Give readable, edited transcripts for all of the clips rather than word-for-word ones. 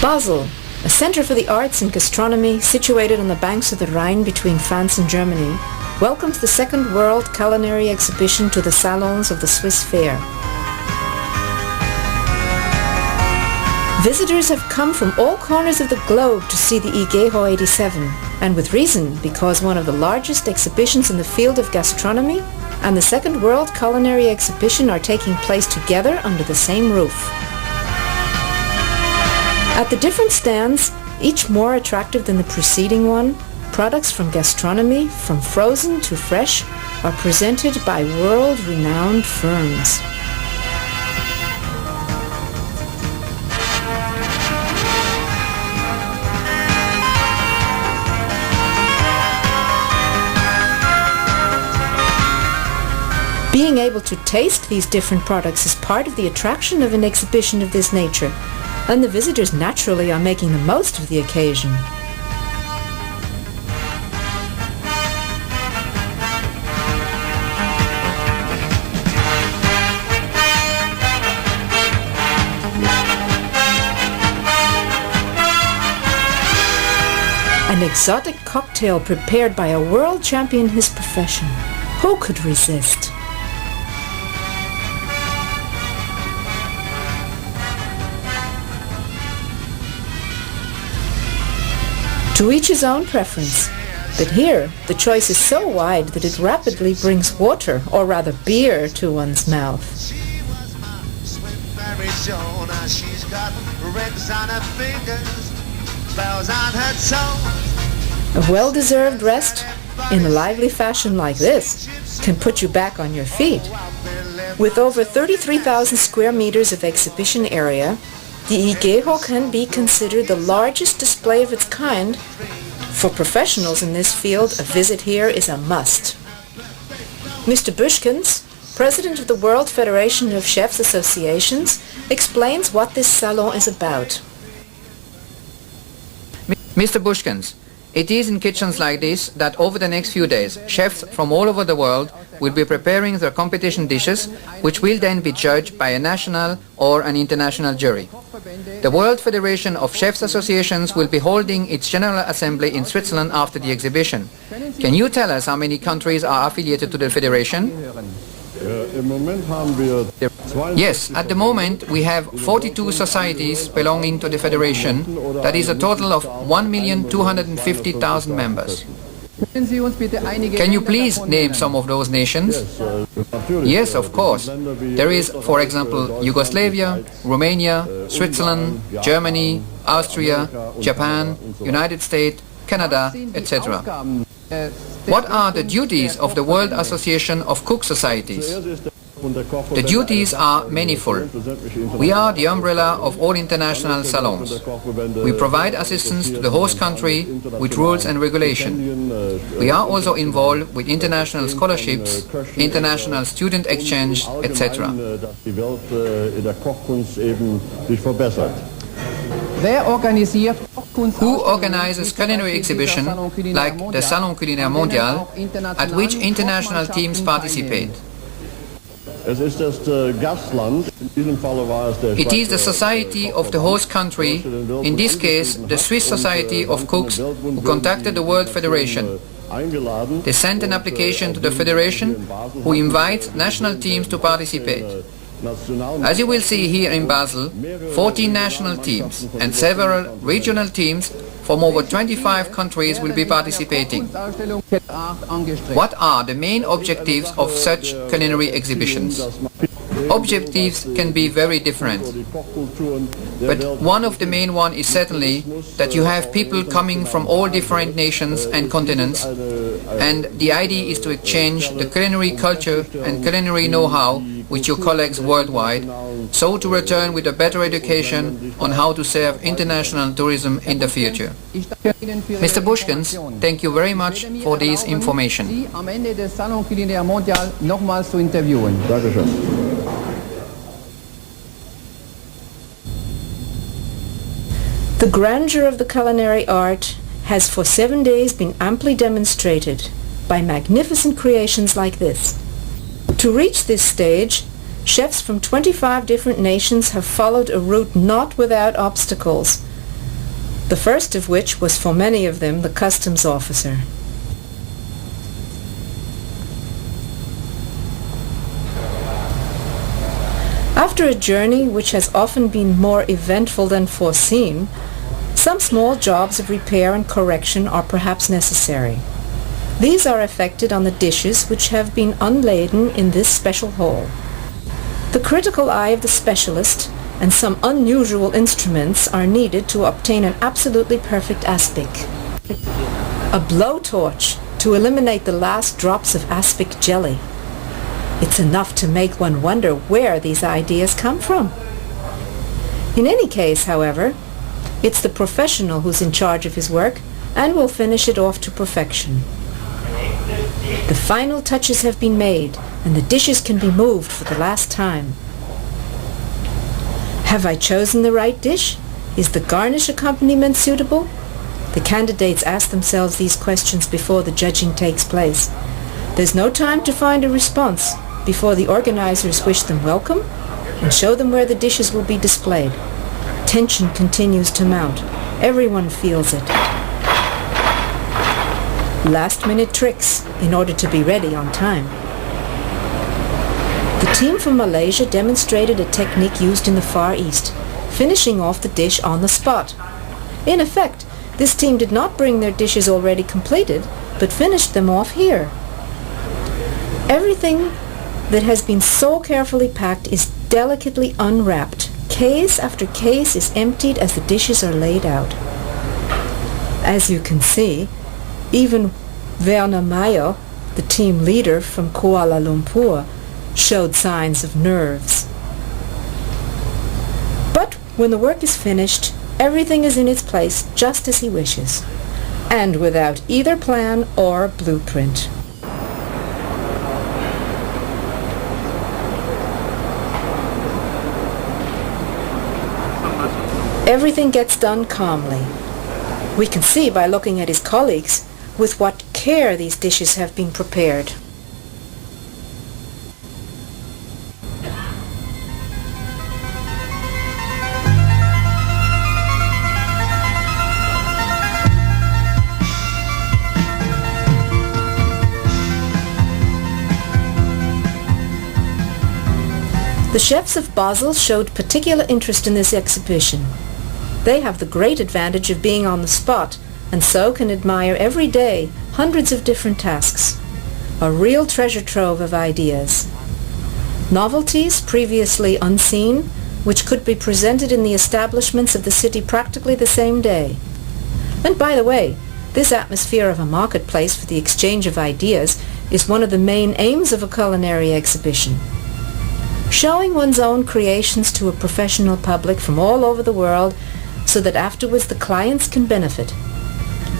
Basel, a center for the arts and gastronomy situated on the banks of the Rhine between France and Germany, welcomes the Second World Culinary Exhibition to the salons of the Swiss Fair. Visitors have come from all corners of the globe to see the IGEHO 87, and with reason, because one of the largest exhibitions in the field of gastronomy and the Second World Culinary Exhibition are taking place together under the same roof. At the different stands, each more attractive than the preceding one, products from gastronomy, from frozen to fresh, are presented by world-renowned firms. Being able to taste these different products is part of the attraction of an exhibition of this nature, and the visitors naturally are making the most of the occasion. An exotic cocktail prepared by a world champion in his profession. Who could resist? To each his own preference, but here the choice is so wide that it rapidly brings water, or rather beer, to one's mouth. A well-deserved rest in a lively fashion like this can put you back on your feet. With over 33,000 square meters of exhibition area, the IGEHO can be considered the largest display of its kind. For professionals in this field, a visit here is a must. Mr. Bushkens, president of the World Federation of Chefs Associations, explains what this salon is about. Mr. Bushkens, it is in kitchens like this that over the next few days, chefs from all over the world will be preparing their competition dishes, which will then be judged by a national or an international jury. The World Federation of Chefs Associations will be holding its General Assembly in Switzerland after the exhibition. Can you tell us how many countries are affiliated to the Federation? Yes, at the moment we have 42 societies belonging to the Federation. That is a total of 1,250,000 members. Can you please name some of those nations? Yes, of course. There is, for example, Yugoslavia, Romania, Switzerland, Germany, Austria, Japan, United States, Canada, etc. What are the duties of the World Association of Cook Societies? The duties are manifold. We are the umbrella of all international salons. We provide assistance to the host country with rules and regulation. We are also involved with international scholarships, international student exchange, etc. Who organizes culinary exhibition like the Salon Culinaire Mondial, at which international teams participate? It is the society of the host country, in this case the Swiss Society of Cooks, who contacted the World Federation. They sent an application to the Federation, who invites national teams to participate. As you will see here in Basel, 14 national teams and several regional teams from over 25 countries will be participating. What are the main objectives of such culinary exhibitions? Objectives can be very different, but one of the main ones is certainly that you have people coming from all different nations and continents, and the idea is to exchange the culinary culture and culinary know-how with your colleagues worldwide, so to return with a better education on how to serve international tourism in the future. Mr. Bushkens, thank you very much for this information. The grandeur of the culinary art has for 7 days been amply demonstrated by magnificent creations like this. To reach this stage, chefs from 25 different nations have followed a route not without obstacles, the first of which was for many of them the customs officer. After a journey which has often been more eventful than foreseen, some small jobs of repair and correction are perhaps necessary. These are effected on the dishes which have been unladen in this special hall. The critical eye of the specialist and some unusual instruments are needed to obtain an absolutely perfect aspic. A blowtorch to eliminate the last drops of aspic jelly. It's enough to make one wonder where these ideas come from. In any case, however, it's the professional who's in charge of his work and will finish it off to perfection. The final touches have been made and the dishes can be moved for the last time. Have I chosen the right dish? Is the garnish accompaniment suitable? The candidates ask themselves these questions before the judging takes place. There's no time to find a response before the organizers wish them welcome and show them where the dishes will be displayed. Tension continues to mount. Everyone feels it. Last-minute tricks in order to be ready on time. The team from Malaysia demonstrated a technique used in the Far East, finishing off the dish on the spot. In effect, this team did not bring their dishes already completed, but finished them off here. Everything that has been so carefully packed is delicately unwrapped. Case after case is emptied as the dishes are laid out. As you can see, even Werner Meyer, the team leader from Kuala Lumpur, showed signs of nerves. But when the work is finished, everything is in its place just as he wishes, and without either plan or blueprint. Everything gets done calmly. We can see by looking at his colleagues with what care these dishes have been prepared. The chefs of Basel showed particular interest in this exhibition. They have the great advantage of being on the spot and so can admire every day hundreds of different tasks. A real treasure trove of ideas. Novelties previously unseen, which could be presented in the establishments of the city practically the same day. And by the way, this atmosphere of a marketplace for the exchange of ideas is one of the main aims of a culinary exhibition. Showing one's own creations to a professional public from all over the world so that afterwards the clients can benefit.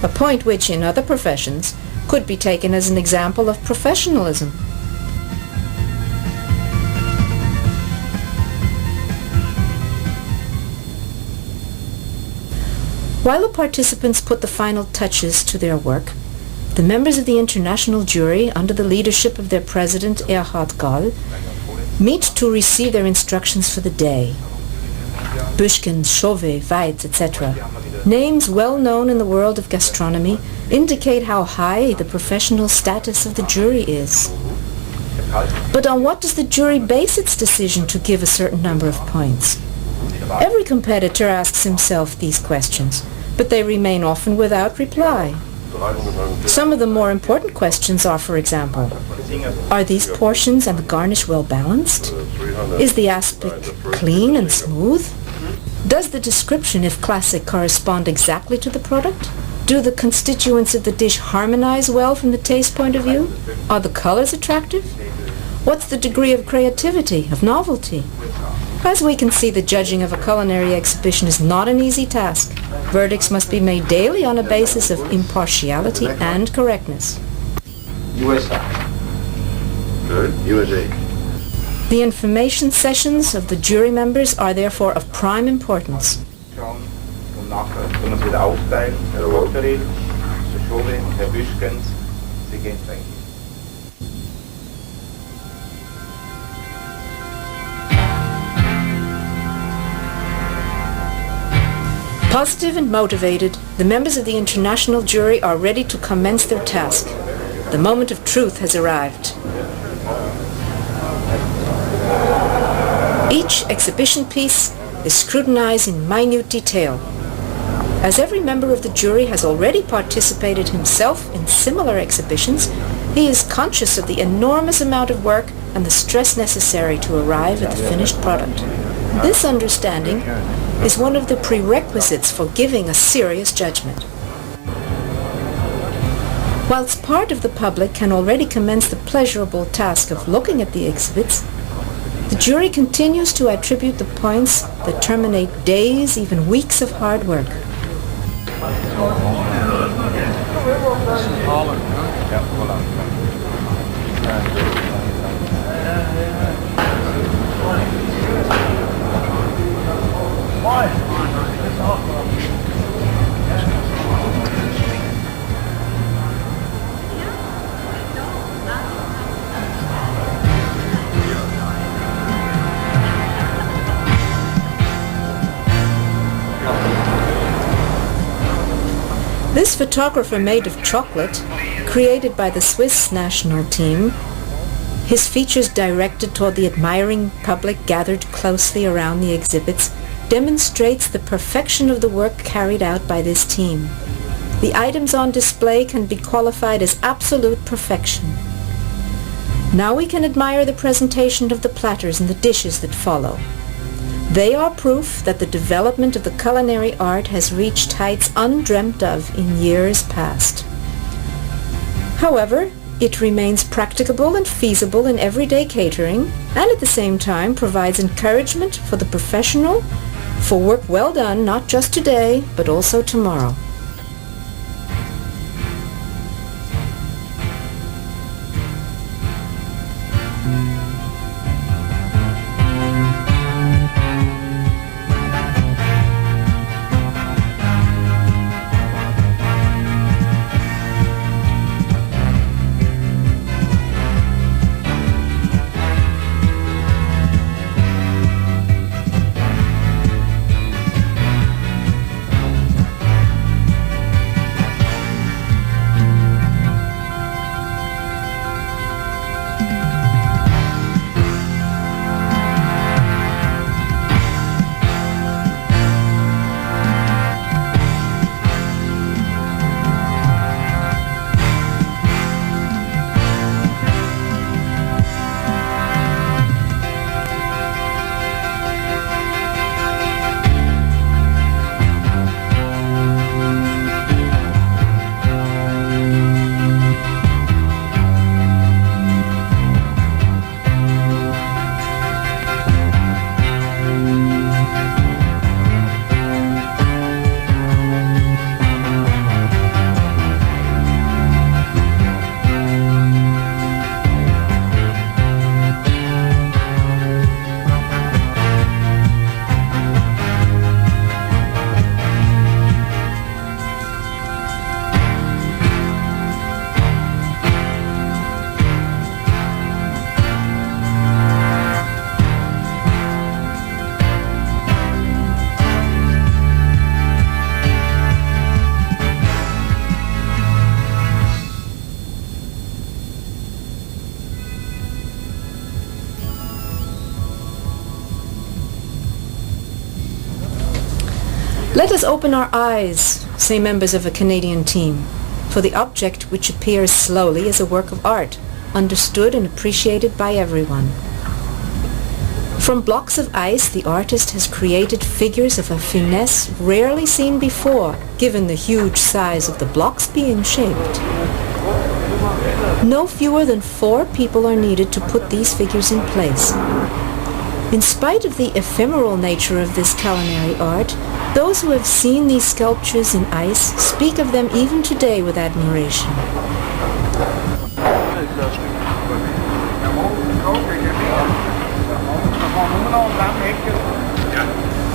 A point which, in other professions, could be taken as an example of professionalism. While the participants put the final touches to their work, the members of the international jury, under the leadership of their president Erhard Gall, meet to receive their instructions for the day. Büschgen, Chauvet, Weitz, etc., names well known in the world of gastronomy, indicate how high the professional status of the jury is. But on what does the jury base its decision to give a certain number of points? Every competitor asks himself these questions, but they remain often without reply. Some of the more important questions are, for example, are these portions and the garnish well balanced? Is the aspic clean and smooth? Does the description, if classic, correspond exactly to the product? Do the constituents of the dish harmonize well from the taste point of view? Are the colors attractive? What's the degree of creativity, of novelty? As we can see, the judging of a culinary exhibition is not an easy task. Verdicts must be made daily on a basis of impartiality and correctness. USA. Good. USA. The information sessions of the jury members are therefore of prime importance. Positive and motivated, the members of the international jury are ready to commence their task. The moment of truth has arrived. Each exhibition piece is scrutinized in minute detail. As every member of the jury has already participated himself in similar exhibitions, he is conscious of the enormous amount of work and the stress necessary to arrive at the finished product. This understanding is one of the prerequisites for giving a serious judgment. Whilst part of the public can already commence the pleasurable task of looking at the exhibits, the jury continues to attribute the points that terminate days, even weeks of hard work. This photographer made of chocolate, created by the Swiss national team, his features directed toward the admiring public gathered closely around the exhibits, demonstrates the perfection of the work carried out by this team. The items on display can be qualified as absolute perfection. Now we can admire the presentation of the platters and the dishes that follow. They are proof that the development of the culinary art has reached heights undreamt of in years past. However, it remains practicable and feasible in everyday catering, and at the same time provides encouragement for the professional for work well done not just today, but also tomorrow. Let us open our eyes, say members of a Canadian team, for the object which appears slowly as a work of art, understood and appreciated by everyone. From blocks of ice, the artist has created figures of a finesse rarely seen before, given the huge size of the blocks being shaped. No fewer than 4 people are needed to put these figures in place. In spite of the ephemeral nature of this culinary art, those who have seen these sculptures in ice speak of them even today with admiration.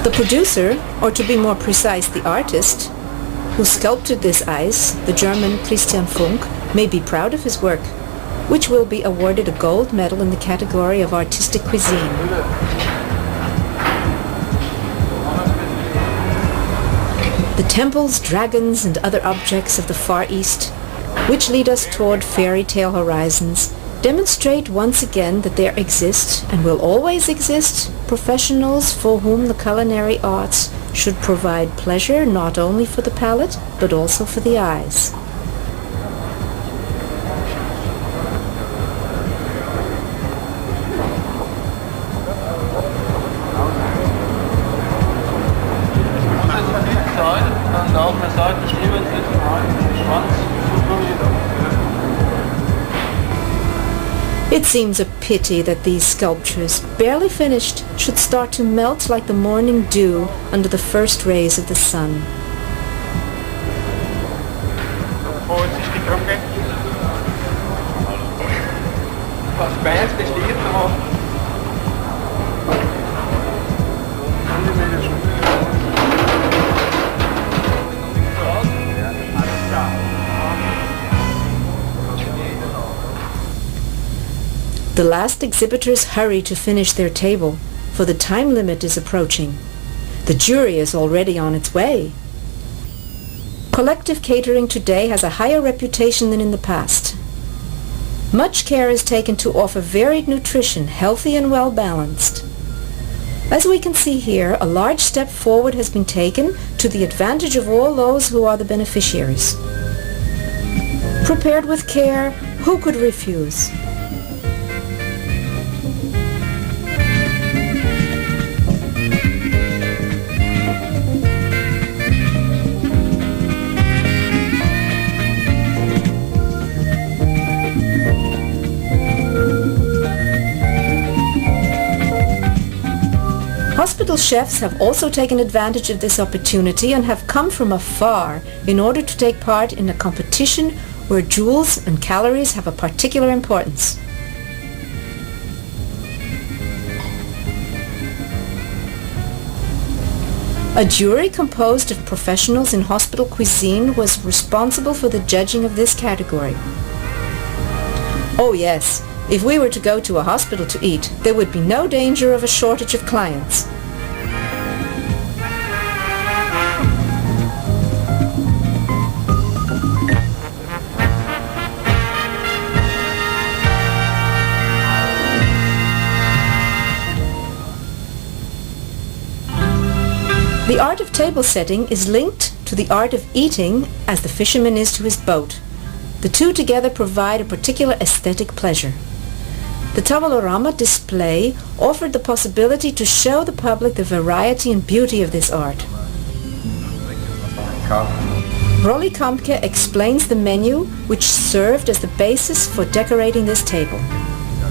The producer, or to be more precise, the artist, who sculpted this ice, the German Christian Funk, may be proud of his work, which will be awarded a gold medal in the category of artistic cuisine. The temples, dragons, and other objects of the Far East, which lead us toward fairy tale horizons, demonstrate once again that there exist, and will always exist, professionals for whom the culinary arts should provide pleasure not only for the palate, but also for the eyes. It seems a pity that these sculptures, barely finished, should start to melt like the morning dew under the first rays of the sun. The last exhibitors hurry to finish their table, for the time limit is approaching. The jury is already on its way. Collective catering today has a higher reputation than in the past. Much care is taken to offer varied nutrition, healthy and well balanced. As we can see here, a large step forward has been taken to the advantage of all those who are the beneficiaries. Prepared with care, who could refuse? Hospital chefs have also taken advantage of this opportunity and have come from afar in order to take part in a competition where joules and calories have a particular importance. A jury composed of professionals in hospital cuisine was responsible for the judging of this category. Oh yes, if we were to go to a hospital to eat, there would be no danger of a shortage of clients. The art of table setting is linked to the art of eating as the fisherman is to his boat. The two together provide a particular aesthetic pleasure. The Tavolorama display offered the possibility to show the public the variety and beauty of this art. Rolly Kampke explains the menu which served as the basis for decorating this table.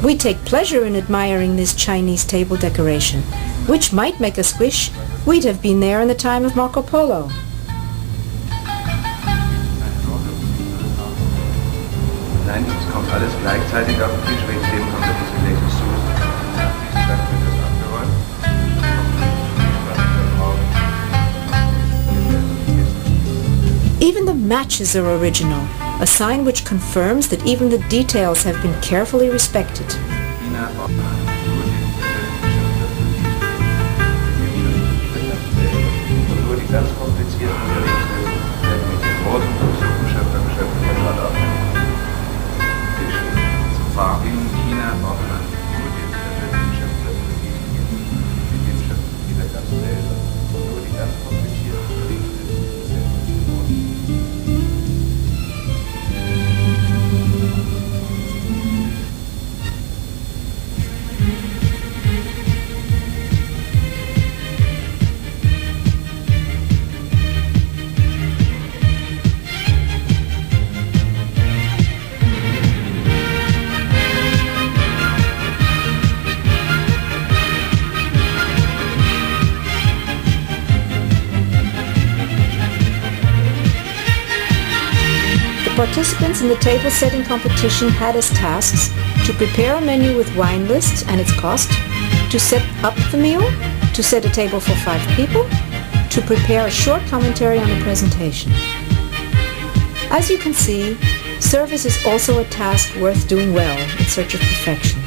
We take pleasure in admiring this Chinese table decoration, which might make us wish we'd have been there in the time of Marco Polo. Nein, es kommt alles gleichzeitig auf den Tisch, wegen dem kommt etwas Gelegtes zu. Dann wird das abgeräumt. Even the matches are original, a sign which confirms that even the details have been carefully respected. Nur die ganz komplizierten Gerichte werden mit den großen Suppenschöpfer gerade auf den Tisch. Zum Beispiel in China braucht man nur den Schöpfer, den Schöpfer wieder ganz selber. Und nur die ganz komplizierten Gerichte sind Participants in the table setting competition had as tasks to prepare a menu with wine lists and its cost, to set up the meal, to set a table for 5 people, to prepare a short commentary on the presentation. As you can see, service is also a task worth doing well in search of perfection.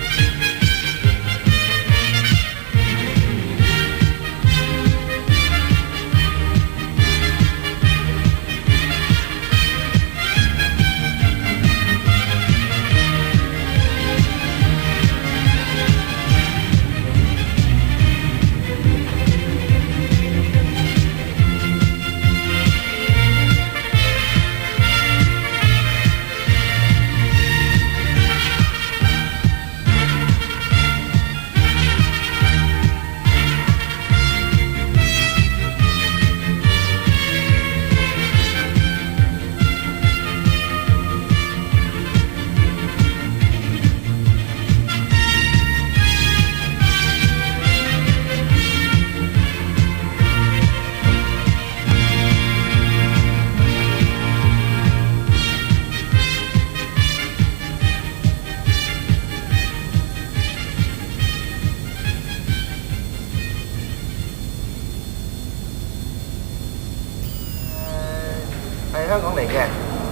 係香港嚟嘅，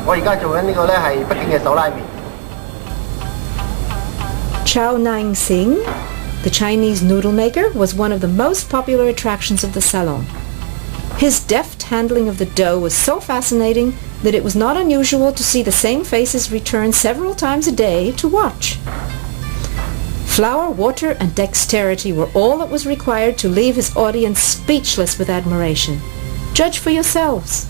我而家做緊呢個咧係北京嘅手拉麵。Chow Nang-sing, the Chinese noodle maker, was one of the most popular attractions of the salon. His deft handling of the dough was so fascinating that it was not unusual to see the same faces return several times a day to watch. Flour, water, and dexterity were all that was required to leave his audience speechless with admiration. Judge for yourselves.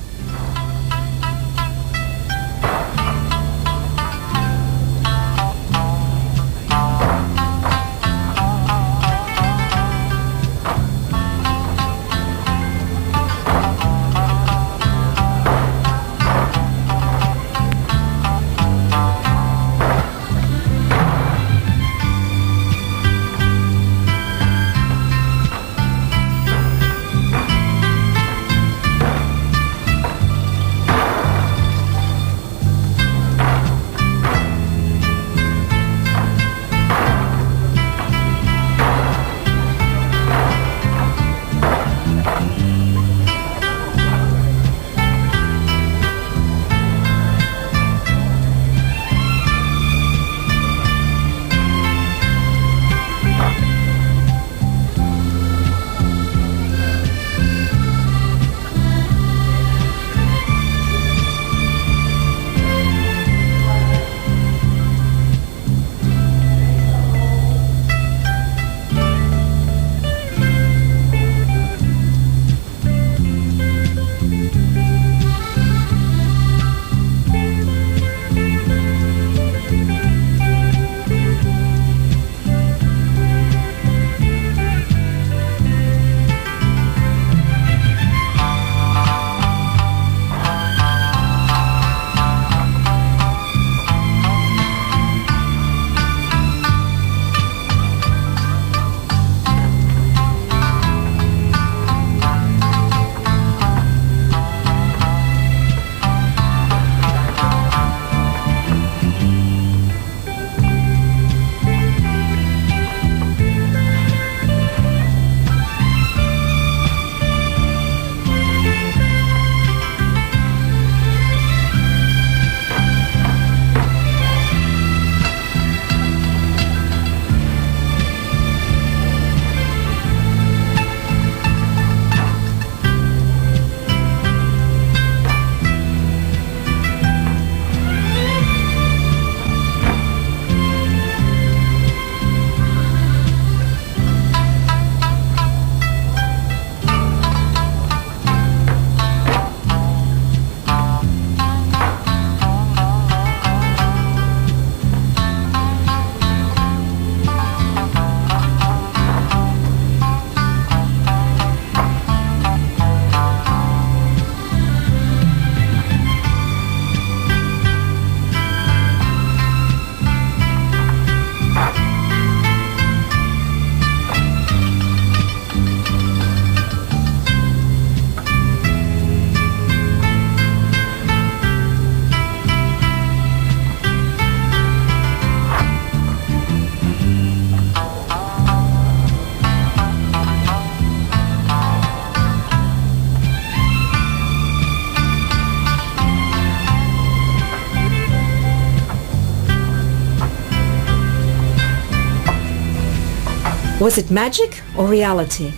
Was it magic or reality?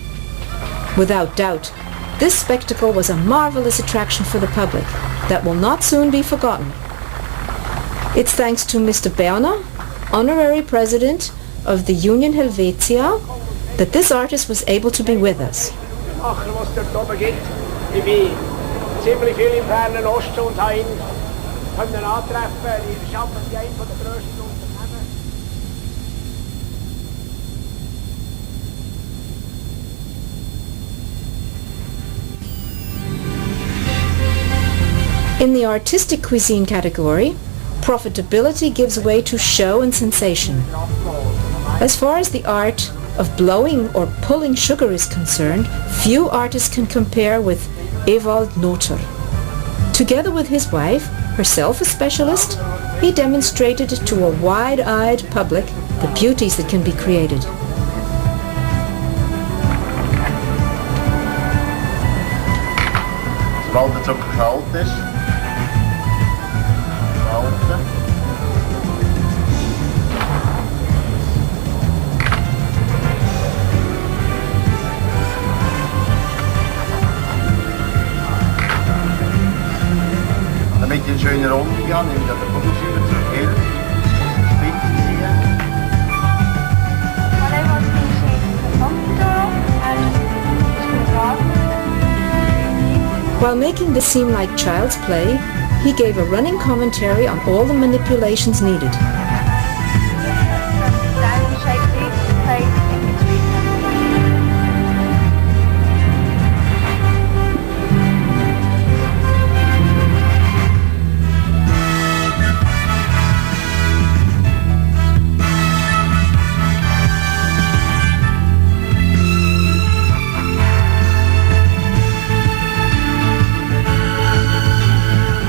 Without doubt, this spectacle was a marvelous attraction for the public that will not soon be forgotten. It's thanks to Mr. Berner, honorary president of the Union Helvetia, that this artist was able to be with us. Was dort oben gibt. Ich bin ziemlich viel im fernen Osten und habe ihn können antreffen. Ich arbeite bei einem der grössten Unternehmen. In the artistic cuisine category, profitability gives way to show and sensation. As far as the art of blowing or pulling sugar is concerned, few artists can compare with Ewald Noter. Together with his wife, herself a specialist, he demonstrated to a wide-eyed public the beauties that can be created. Sobald het zo koud is, Salsa. Damit die schöne Runde gehen, nehme ich den Kugelschreiber zur Hälfte, Spitze ziehen. While making this seem like child's play, he gave a running commentary on all the manipulations needed.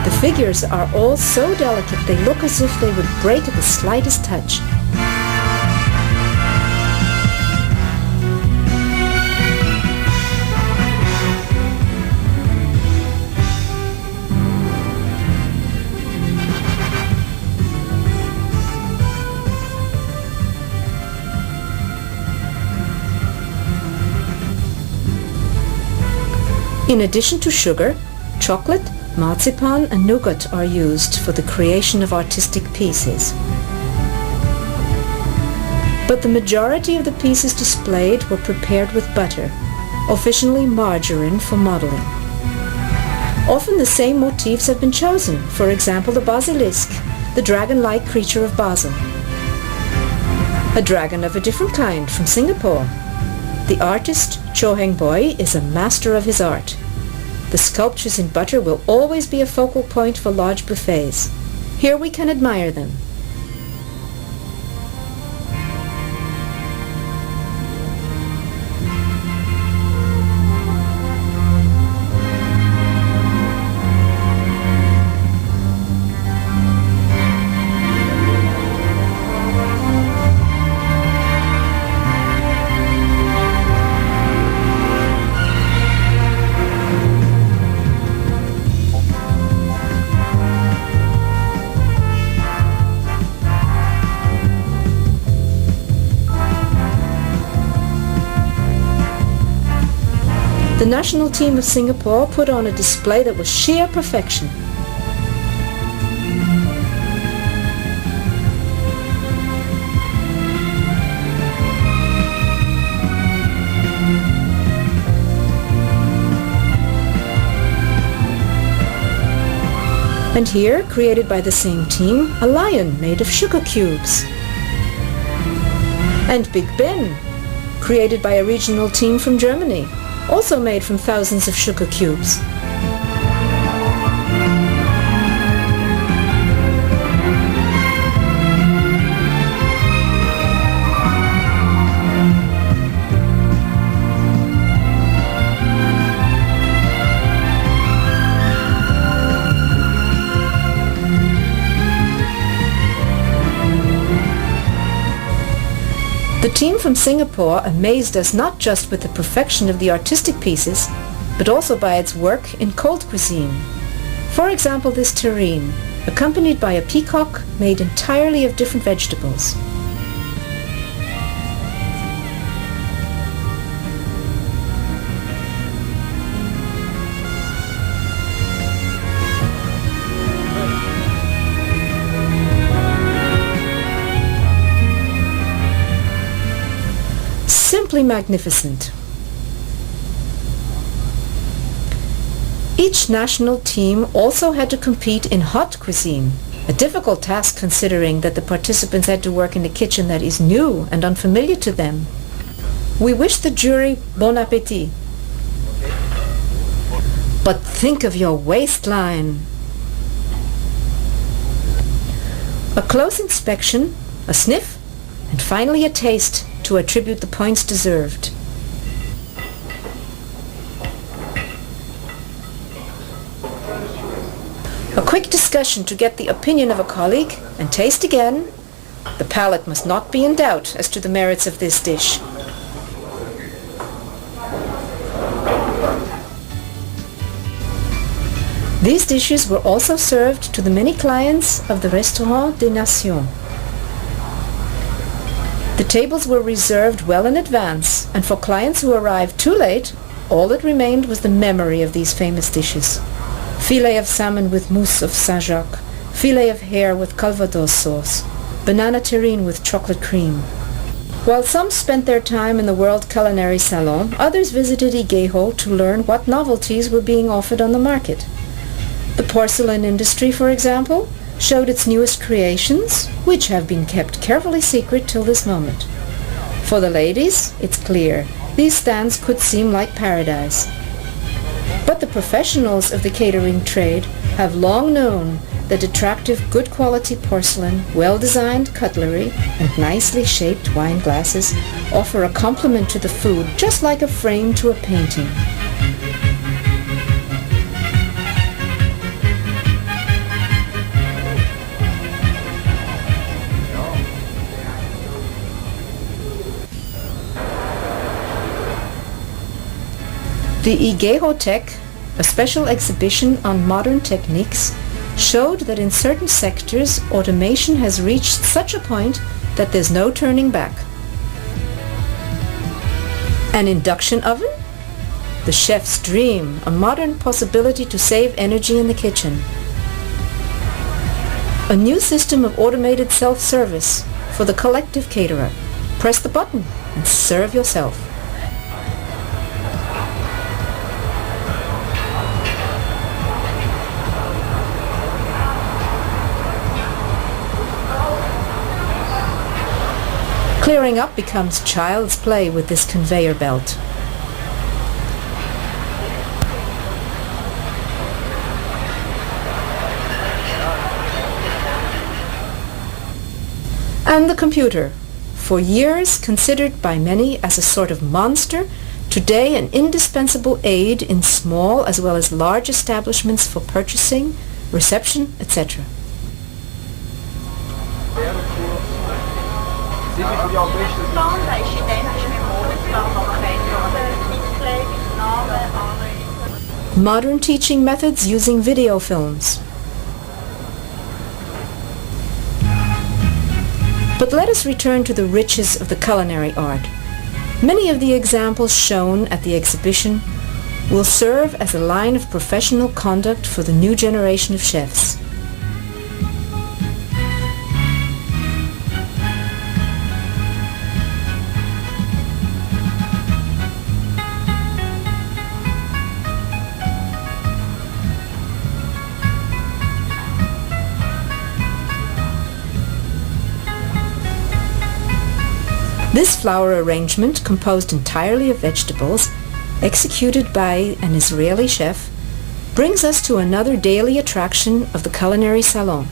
The figures are all so delicate they look as if they would break at the slightest touch. In addition to sugar, chocolate, marzipan and nougat are used for the creation of artistic pieces. But the majority of the pieces displayed were prepared with butter, officially margarine for modeling. Often the same motifs have been chosen, for example the basilisk, the dragon-like creature of Basel. A dragon of a different kind from Singapore. The artist Cho Heng Boy is a master of his art. The sculptures in butter will always be a focal point for large buffets. Here we can admire them. The national team of Singapore put on a display that was sheer perfection. And here, created by the same team, a lion made of sugar cubes. And Big Ben, created by a regional team from Germany, also made from thousands of sugar cubes. The team from Singapore amazed us not just with the perfection of the artistic pieces, but also by its work in cold cuisine. For example, this terrine, accompanied by a peacock made entirely of different vegetables. Simply magnificent. Each national team also had to compete in hot cuisine, a difficult task considering that the participants had to work in a kitchen that is new and unfamiliar to them. We wish the jury bon appétit. But think of your waistline. A close inspection, a sniff, and finally a taste to attribute the points deserved. A quick discussion to get the opinion of a colleague and taste again. The palate must not be in doubt as to the merits of this dish. These dishes were also served to the many clients of the Restaurant des Nations. The tables were reserved well in advance, and for clients who arrived too late, all that remained was the memory of these famous dishes. Filet of salmon with mousse of Saint-Jacques, filet of hare with Calvados sauce, banana terrine with chocolate cream. While some spent their time in the World Culinary Salon, others visited IGEHO to learn what novelties were being offered on the market. The porcelain industry, for example, showed its newest creations, which have been kept carefully secret till this moment. For the ladies, it's clear, these stands could seem like paradise. But the professionals of the catering trade have long known that attractive, good quality porcelain, well-designed cutlery, and nicely shaped wine glasses offer a complement to the food, just like a frame to a painting. The IGEHO Tech, a special exhibition on modern techniques, showed that in certain sectors automation has reached such a point that there's no turning back. An induction oven? The chef's dream, a modern possibility to save energy in the kitchen. A new system of automated self-service for the collective caterer. Press the button and serve yourself. Clearing up becomes child's play with this conveyor belt. And the computer, for years considered by many as a sort of monster, today an indispensable aid in small as well as large establishments for purchasing, reception, etc. Modern teaching methods using video films. But let us return to the riches of the culinary art. Many of the examples shown at the exhibition will serve as a line of professional conduct for the new generation of chefs. This flower arrangement, composed entirely of vegetables, executed by an Israeli chef, brings us to another daily attraction of the culinary salon.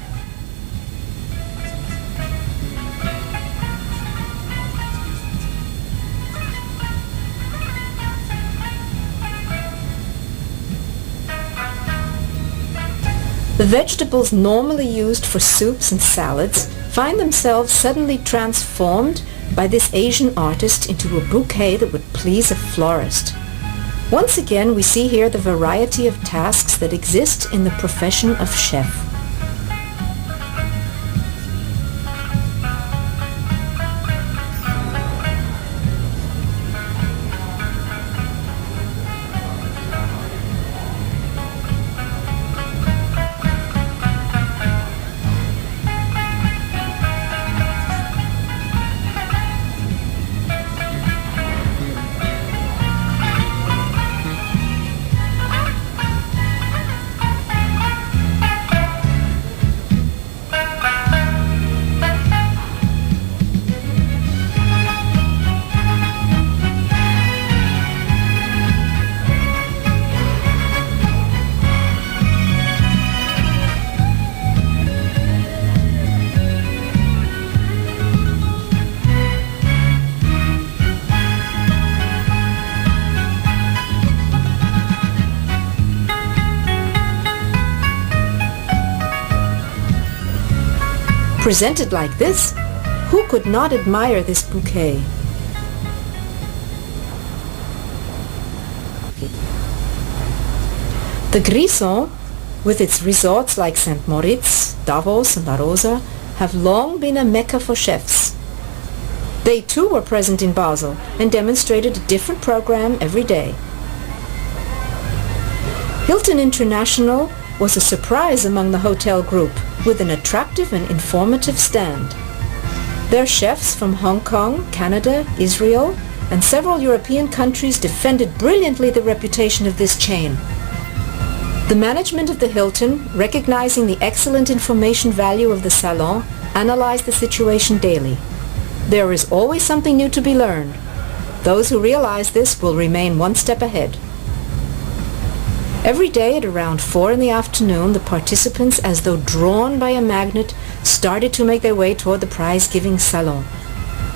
The vegetables normally used for soups and salads find themselves suddenly transformed by this Asian artist into a bouquet that would please a florist. Once again, we see here the variety of tasks that exist in the profession of chef. Presented like this, who could not admire this bouquet? The grison, with its resorts like St. Moritz, Davos and La Rosa, have long been a mecca for chefs. They too were present in Basel and demonstrated a different program every day. Hilton International was a surprise among the hotel group with an attractive and informative stand. Their chefs from Hong Kong, Canada, Israel, and several European countries defended brilliantly the reputation of this chain. The management of the Hilton, recognizing the excellent information value of the salon, analyzed the situation daily. There is always something new to be learned. Those who realize this will remain one step ahead. Every day at around 4 in the afternoon, the participants, as though drawn by a magnet, started to make their way toward the prize-giving salon.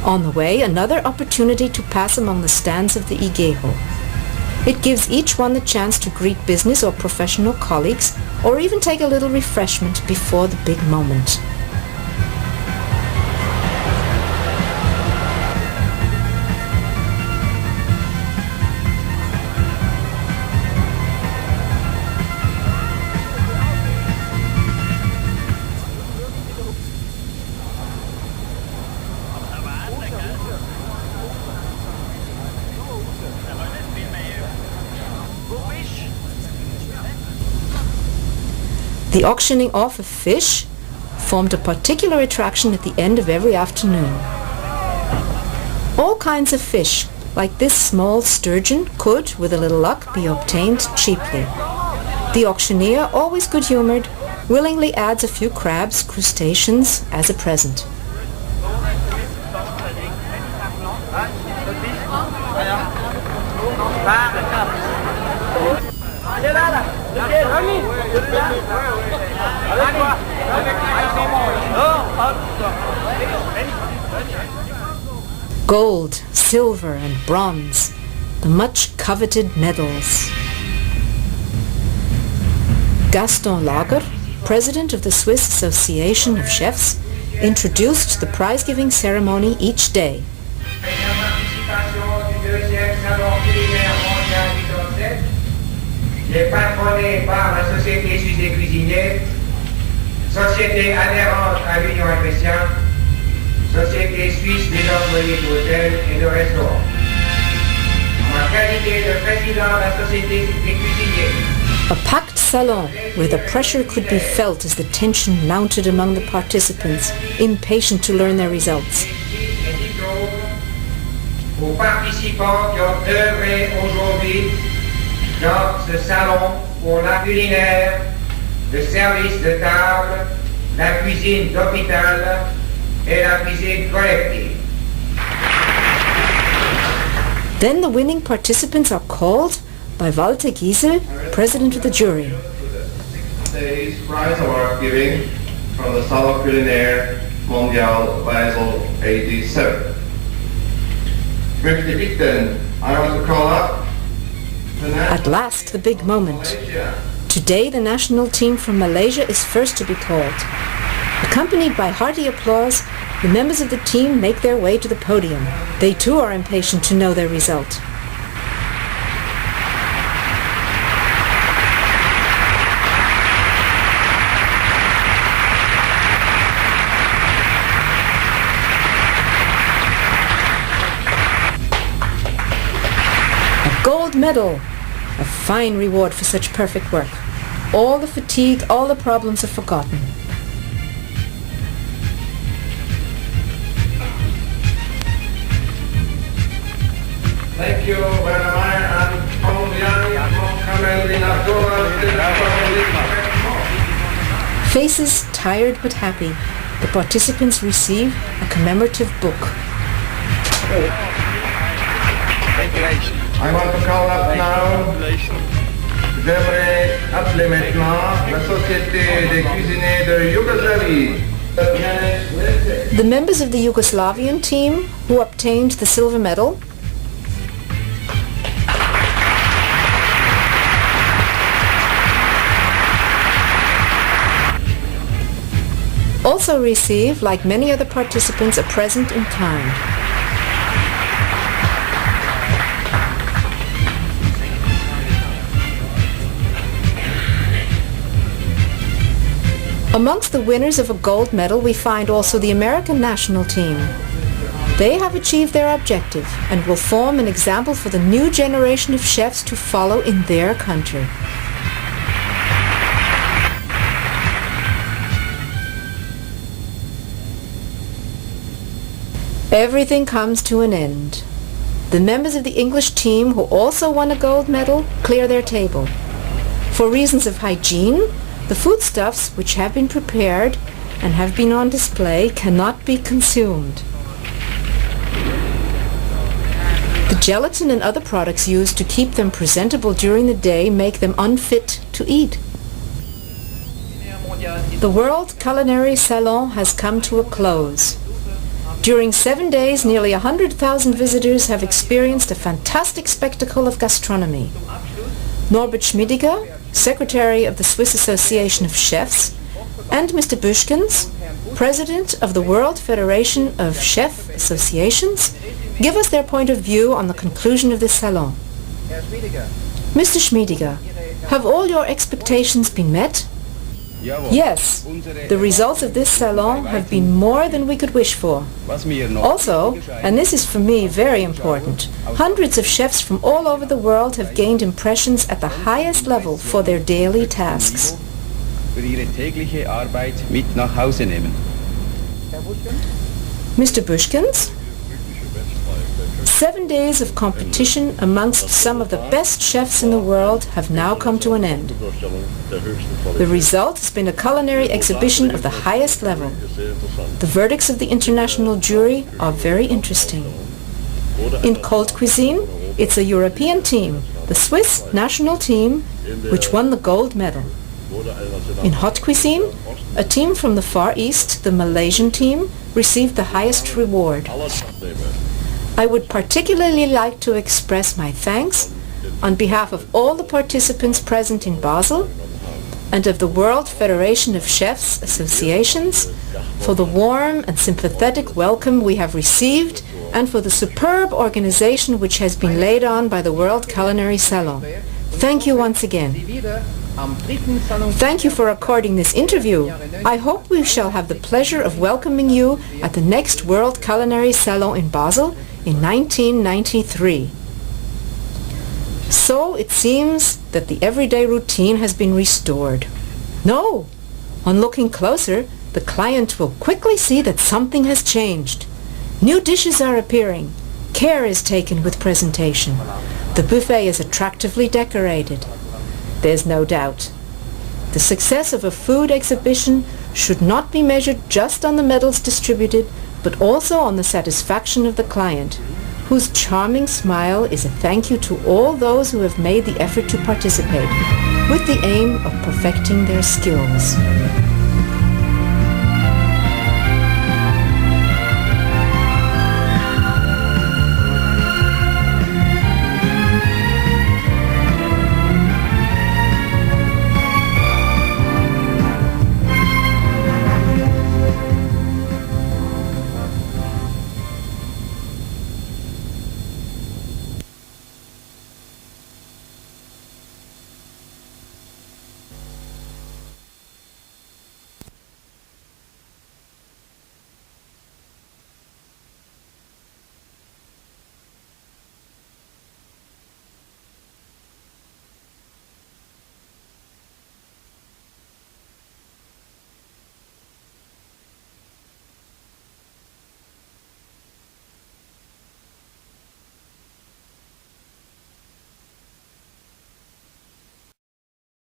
On the way, another opportunity to pass among the stands of the IGEHO. It gives each one the chance to greet business or professional colleagues, or even take a little refreshment before the big moment. The auctioning off of fish formed a particular attraction at the end of every afternoon. All kinds of fish, like this small sturgeon, could, with a little luck, be obtained cheaply. The auctioneer, always good-humored, willingly adds a few crabs, crustaceans, as a present. Gold, silver and bronze, the much coveted medals. Gaston Lager, president of the Swiss Association of Chefs, introduced the prize-giving ceremony each day. Les patronnés par la Société Suisse des Cuisiniers, Société adhérente à l'Union Chrétienne, Société Suisse des employés d'hôtels et de restaurants. En ma qualité de président de la Société des Cuisiniers. A packed salon where the pressure could be felt as the tension mounted among the participants, impatient to learn their results. Aux participants qui ont œuvré aujourd'hui dans ce salon pour la culinaire, le service de table, la cuisine d'hôpital et la cuisine collective. Then the winning participants are called by Walter Giesel, president of the jury. Today's prize award giving from the Salon Culinaire Mondial Basel 87. Ich möchte bitten, I want to call up At last, the big moment. Today, the national team from Malaysia is first to be called. Accompanied by hearty applause, the members of the team make their way to the podium. They too are impatient to know their result. A gold medal! A fine reward for such perfect work. All the fatigue, all the problems are forgotten. Thank you very much and Faces tired but happy, the participants receive a commemorative book. I want to call up now, j'aimerais appeler maintenant la Société des Cuisiniers de Yougoslavie. The members of the Yugoslavian team who obtained the silver medal also receive, like many other participants, a present in kind. Amongst the winners of a gold medal, we find also the American national team. They have achieved their objective and will form an example for the new generation of chefs to follow in their country. Everything comes to an end. The members of the English team, who also won a gold medal, clear their table. For reasons of hygiene, the foodstuffs which have been prepared and have been on display cannot be consumed. The gelatin and other products used to keep them presentable during the day make them unfit to eat. The World Culinary Salon has come to a close. During 7 days, nearly 100,000 visitors have experienced a fantastic spectacle of gastronomy. Norbert Schmidiger, Secretary of the Swiss Association of Chefs, and Mr. Buschkens, President of the World Federation of Chef Associations, give us their point of view on the conclusion of this salon. Mr. Schmidiger, have all your expectations been met? Yes, the results of this salon have been more than we could wish for. Also, and this is for me very important, hundreds of chefs from all over the world have gained impressions at the highest level for their daily tasks. Mr. Buschkens? 7 days of competition amongst some of the best chefs in the world have now come to an end. The result has been a culinary exhibition of the highest level. The verdicts of the international jury are very interesting. In cold cuisine, it's a European team, the Swiss national team, which won the gold medal. In hot cuisine, a team from the Far East, the Malaysian team, received the highest reward. I would particularly like to express my thanks on behalf of all the participants present in Basel and of the World Federation of Chefs Associations for the warm and sympathetic welcome we have received and for the superb organization which has been laid on by the World Culinary Salon. Thank you once again. Thank you for according this interview. I hope we shall have the pleasure of welcoming you at the next World Culinary Salon in Basel in 1993. So it seems that the everyday routine has been restored. No! On looking closer, the client will quickly see that something has changed. New dishes are appearing. Care is taken with presentation. The buffet is attractively decorated. There's no doubt. The success of a food exhibition should not be measured just on the medals distributed, but also on the satisfaction of the client, whose charming smile is a thank you to all those who have made the effort to participate, with the aim of perfecting their skills.